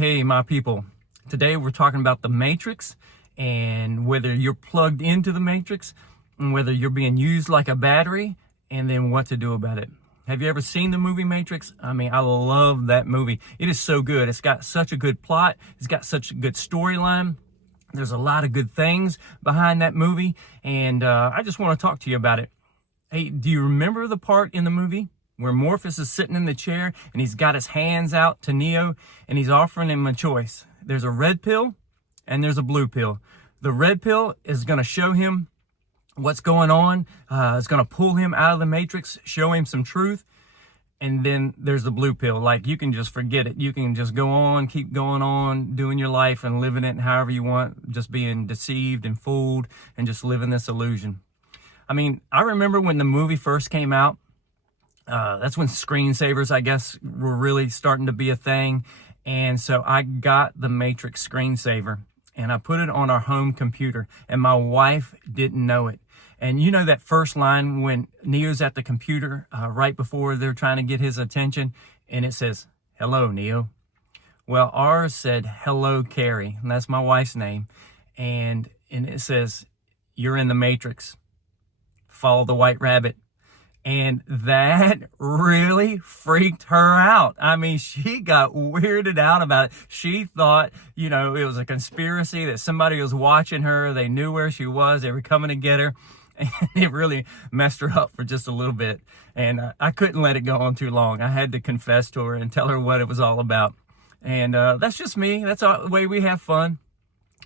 Hey, my people. Today we're talking about the Matrix and whether you're plugged into the Matrix and whether you're being used like a battery and then what to do about it. Have you ever seen the movie Matrix? I mean, I love that movie. It is so good. It's got such a good plot. It's got such a good storyline. There's a lot of good things behind that movie, and I just want to talk to you about it. Hey, do you remember the part in the movie where Morpheus is sitting in the chair and he's got his hands out to Neo and he's offering him a choice? There's a red pill and there's a blue pill. The red pill is going to show him what's going on. It's going to pull him out of the Matrix, show him some truth. And then there's the blue pill. Like, you can just forget it. You can just go on, keep going on, doing your life and living it however you want, just being deceived and fooled and just living this illusion. I mean, I remember when the movie first came out, that's when screensavers, I guess, were really starting to be a thing. And so I got the Matrix screensaver and I put it on our home computer, and my wife didn't know it. And you know that first line when Neo's at the computer, right before they're trying to get his attention, and it says, "Hello, Neo." Well, ours said, "Hello, Carrie," and that's my wife's name. And it says, "You're in the Matrix. Follow the white rabbit." And that really freaked her out. I mean, she got weirded out about it. She thought, it was a conspiracy, that somebody was watching her. They knew where she was. They were coming to get her. And it really messed her up for just a little bit. And I couldn't let it go on too long. I had to confess to her and tell her what it was all about. And that's just me. That's the way we have fun.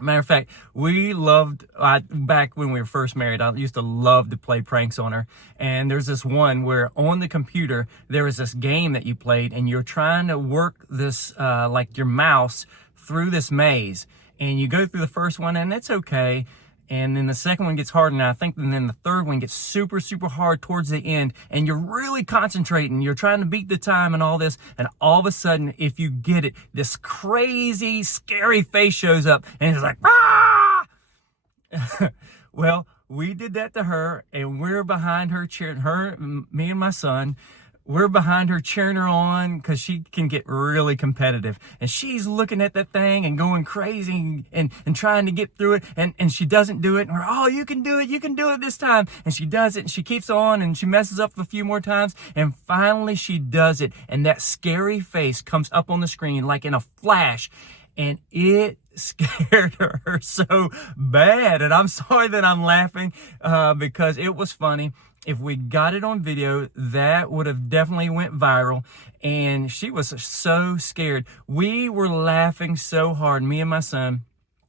Matter of fact, back when we were first married, I used to love to play pranks on her. And there's this one where on the computer, there was this game that you played, and you're trying to work this, like your mouse through this maze. And you go through the first one, and it's okay. And then the second one gets hard, and I think, and then the third one gets super, super hard towards the end, and you're really concentrating. You're trying to beat the time and all this, and all of a sudden, if you get it, this crazy, scary face shows up, and it's like, ah! Well, we did that to her, and we're behind her cheering her, me and my son. We're behind her cheering her on because she can get really competitive. And she's looking at that thing and going crazy and trying to get through it. And she doesn't do it. And we're, "Oh, you can do it this time." And she does it, and she keeps on, and she messes up a few more times. And finally she does it. And that scary face comes up on the screen like in a flash. And it scared her so bad. And I'm sorry that I'm laughing because it was funny. If we got it on video, that would have definitely went viral. And she was so scared. We were laughing so hard, me and my son.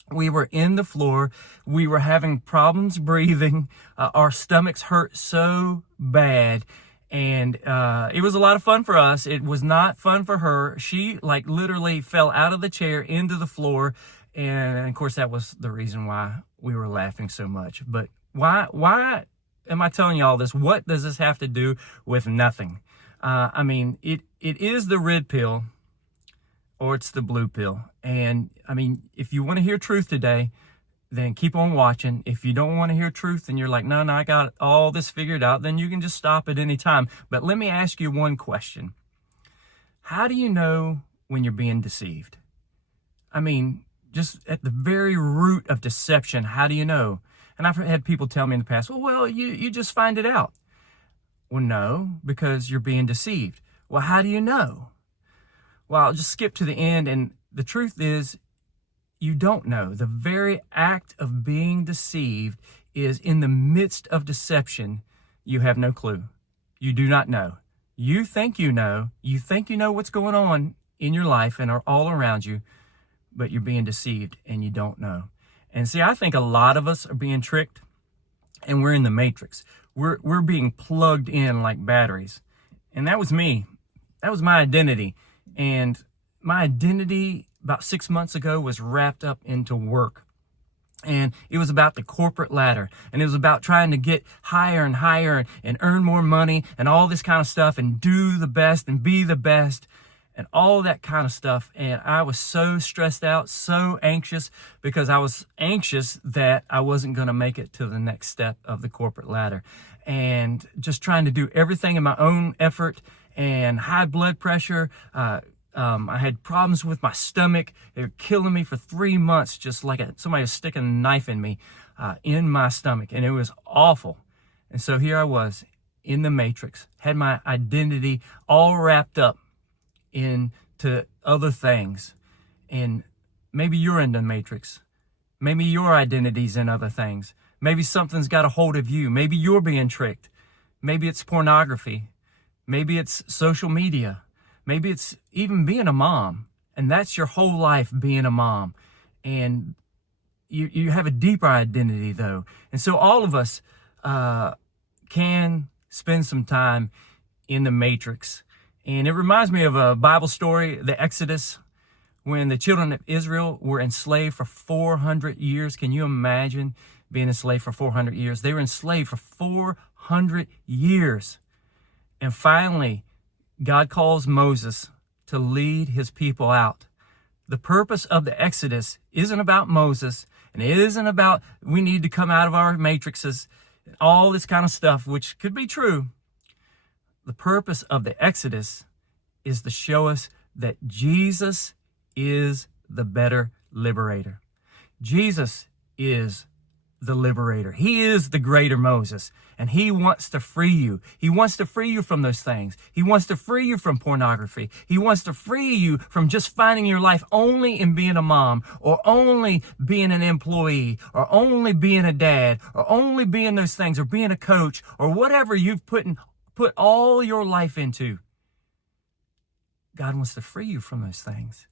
We were in the floor. We were having problems breathing. Our stomachs hurt so bad. And it was a lot of fun for us. It was not fun for her. She literally fell out of the chair into the floor. And of course, that was the reason why we were laughing so much. But why am I telling you all this? What does this have to do with nothing? I mean, it is the red pill or it's the blue pill. And I mean, if you want to hear truth today, then keep on watching. If you don't want to hear truth and you're like, no, I got all this figured out, then you can just stop at any time. But let me ask you one question. How do you know when you're being deceived? I mean, just at the very root of deception, how do you know? And I've had people tell me in the past, well, you just find it out. Well, no, because you're being deceived. Well, how do you know? Well, I'll just skip to the end. And the truth is, you don't know. The very act of being deceived is in the midst of deception. You have no clue. You do not know. You think you know. You think you know what's going on in your life and are all around you, but you're being deceived and you don't know. And see, I think a lot of us are being tricked, and we're in the Matrix. We're being plugged in like batteries. And that was me. That was my identity. And my identity about 6 months ago was wrapped up into work. And it was about the corporate ladder. And it was about trying to get higher and higher and earn more money and all this kind of stuff and do the best and be the best. And all that kind of stuff. And I was so stressed out, so anxious, because I was anxious that I wasn't going to make it to the next step of the corporate ladder. And just trying to do everything in my own effort, and high blood pressure, I had problems with my stomach. They were killing me for 3 months, just like somebody was sticking a knife in me, in my stomach. And it was awful. And so here I was in the matrix, had my identity all wrapped up into other things. And maybe you're in the matrix. Maybe your identity's in other things. Maybe something's got a hold of you. Maybe you're being tricked. Maybe it's pornography. Maybe it's social media. Maybe it's even being a mom. And that's your whole life, being a mom. And you have a deeper identity, though. And so all of us can spend some time in the matrix. And it reminds me of a Bible story, the Exodus, when the children of Israel were enslaved for 400 years. Can you imagine being enslaved for 400 years? They were enslaved for 400 years. And finally, God calls Moses to lead his people out. The purpose of the Exodus isn't about Moses, and it isn't about we need to come out of our matrices, all this kind of stuff, which could be true. The purpose of the Exodus is to show us that Jesus is the better liberator. Jesus is the liberator. He is the greater Moses, and he wants to free you. He wants to free you from those things. He wants to free you from pornography. He wants to free you from just finding your life only in being a mom, or only being an employee, or only being a dad, or only being those things, or being a coach, or whatever you've put all your life into. God wants to free you from those things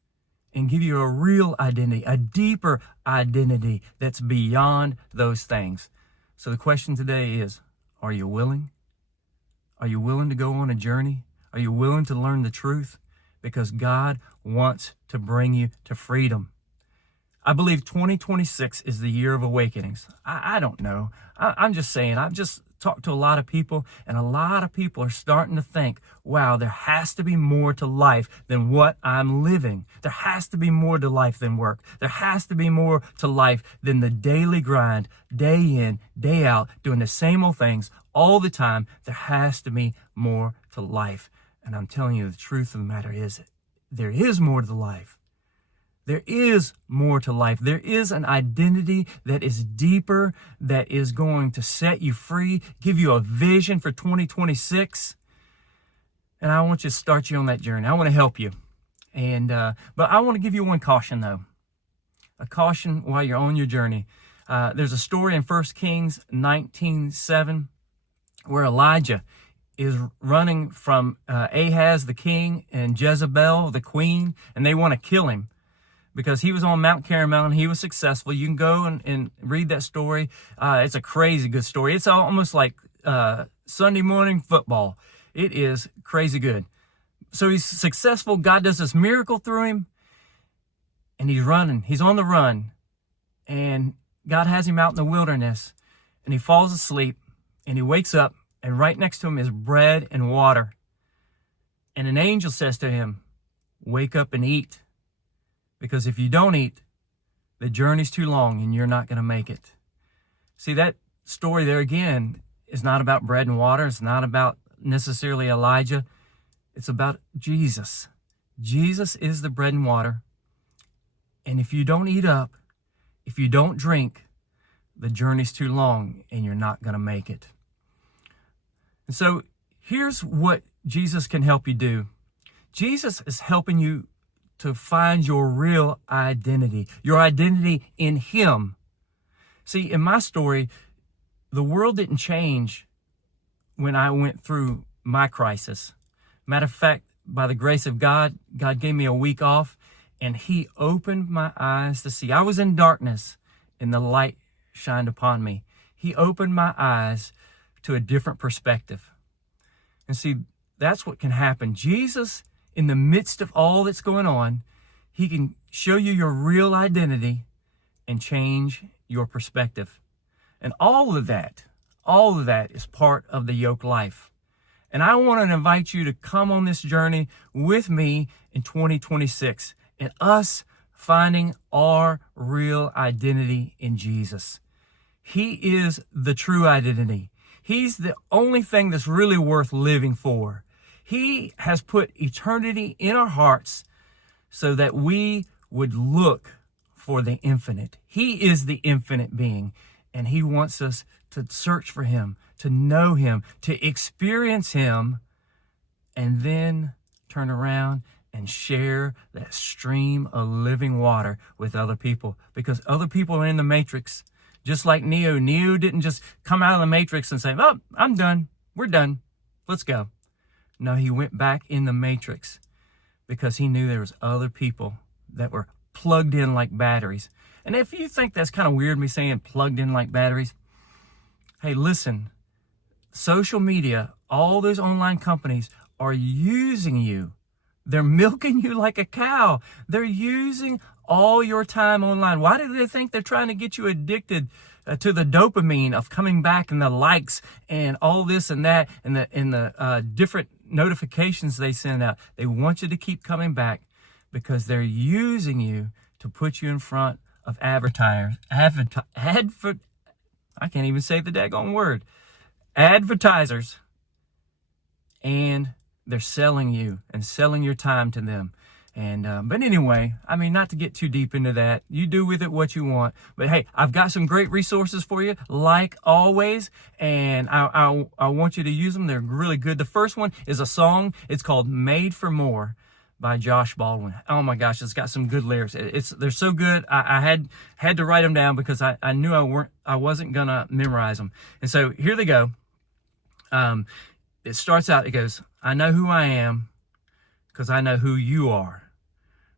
and give you a real identity, a deeper identity that's beyond those things. So the question today is, are you willing? Are you willing to go on a journey? Are you willing to learn the truth? Because God wants to bring you to freedom. I believe 2026 is the year of awakenings. I don't know. I'm just saying, I've just talked to a lot of people, and a lot of people are starting to think, wow, there has to be more to life than what I'm living. There has to be more to life than work. There has to be more to life than the daily grind, day in, day out, doing the same old things all the time. There has to be more to life. And I'm telling you, the truth of the matter is, there is more to life. There is more to life. There is an identity that is deeper, that is going to set you free, give you a vision for 2026. And I want you to start you on that journey. I want to help you. But I want to give you one caution, though. A caution while you're on your journey. There's a story in 1 Kings 19:7 where Elijah is running from Ahaz the king and Jezebel the queen, and they want to kill him because he was on Mount Carmel and he was successful. You can go and read that story. It's a crazy good story. It's almost like Sunday morning football. It is crazy good. So he's successful. God does this miracle through him, and he's running. He's on the run, and God has him out in the wilderness, and he falls asleep, and he wakes up, and right next to him is bread and water. And an angel says to him, wake up and eat, because if you don't eat, the journey's too long and you're not going to make it. See, that story there again is not about bread and water. It's not about necessarily Elijah. It's about Jesus. Jesus is the bread and water. And if you don't eat up, if you don't drink, the journey's too long and you're not going to make it. And so here's what Jesus can help you do. Jesus is helping you to find your real identity, your identity in him. See, in my story, the world didn't change when I went through my crisis. Matter of fact, by the grace of God, God gave me a week off, and he opened my eyes to see. I was in darkness, and the light shined upon me. He opened my eyes to a different perspective. And see, that's what can happen. Jesus, in the midst of all that's going on, he can show you your real identity and change your perspective. And all of that is part of the Yoke Life. And I want to invite you to come on this journey with me in 2026 and us finding our real identity in Jesus. He is the true identity. He's the only thing that's really worth living for. He has put eternity in our hearts so that we would look for the infinite. He is the infinite being, and he wants us to search for him, to know him, to experience him, and then turn around and share that stream of living water with other people, because other people are in the matrix. Just like Neo. Neo didn't just come out of the matrix and say, oh, I'm done. We're done. Let's go. No, he went back in the matrix because he knew there was other people that were plugged in like batteries. And if you think that's kind of weird, me saying plugged in like batteries, hey, listen, social media, all those online companies are using you. They're milking you like a cow. They're using all your time online. Why do they think they're trying to get you addicted to the dopamine of coming back and the likes and all this and that and the different notifications they send out? They want you to keep coming back because they're using you to put you in front of advertisers. I can't even say the daggone word. Advertisers. And they're selling you and selling your time to them. And but anyway, I mean, not to get too deep into that. You do with it what you want. But hey, I've got some great resources for you, like always, and I want you to use them. They're really good. The first one is a song. It's called "Made for More" by Josh Baldwin. Oh my gosh, it's got some good lyrics. They're so good. I had to write them down because I knew I wasn't gonna memorize them. And so here they go. It starts out. It goes, "I know who I am, because I know who you are.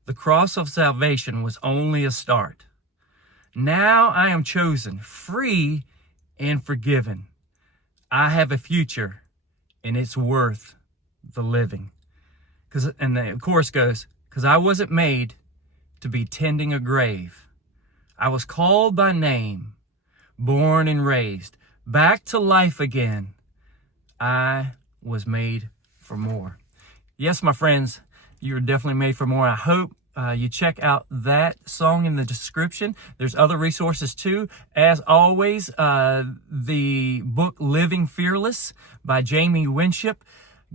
The cross of salvation was only a start. Now I am chosen, free, and forgiven. I have a future, and it's worth the living." And the chorus goes, "Because I wasn't made to be tending a grave. I was called by name, born and raised, back to life again. I was made for more." Yes, my friends, you're definitely made for more. I hope you check out that song in the description. There's other resources too. As always, the book Living Fearless by Jamie Winship.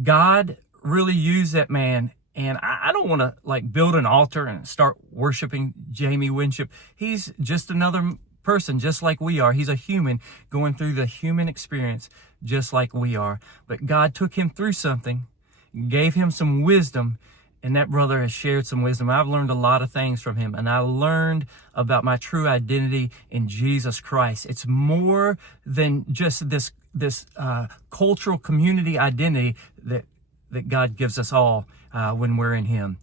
God really used that man. And I don't want to like build an altar and start worshiping Jamie Winship. He's just another person, just like we are. He's a human going through the human experience, just like we are. But God took him through something, gave him some wisdom, and that brother has shared some wisdom. I've learned a lot of things from him, and I learned about my true identity in Jesus Christ. It's more than just this cultural community identity that God gives us all when we're in him.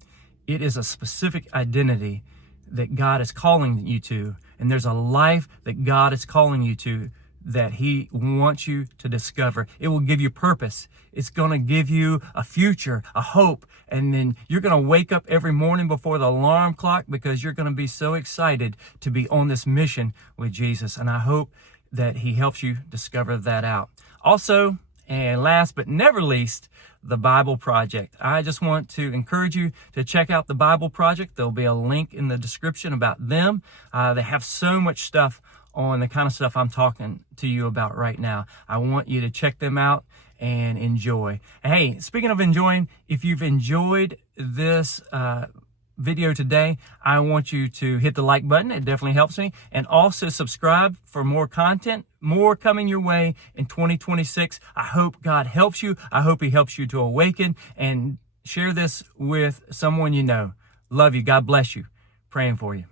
It is a specific identity that God is calling you to, and there's a life that God is calling you to that he wants you to discover. It will give you purpose. It's going to give you a future, a hope, and then you're going to wake up every morning before the alarm clock because you're going to be so excited to be on this mission with Jesus. And I hope that he helps you discover that out. Also, and last but never least, the Bible Project. I just want to encourage you to check out the Bible Project. There'll be a link in the description about them. They have so much stuff on the kind of stuff I'm talking to you about right now. I want you to check them out and enjoy. Hey, speaking of enjoying, if you've enjoyed this video today, I want you to hit the like button. It definitely helps me. And also subscribe for more content, more coming your way in 2026. I hope God helps you. I hope he helps you to awaken, and share this with someone you know. Love you. God bless you. Praying for you.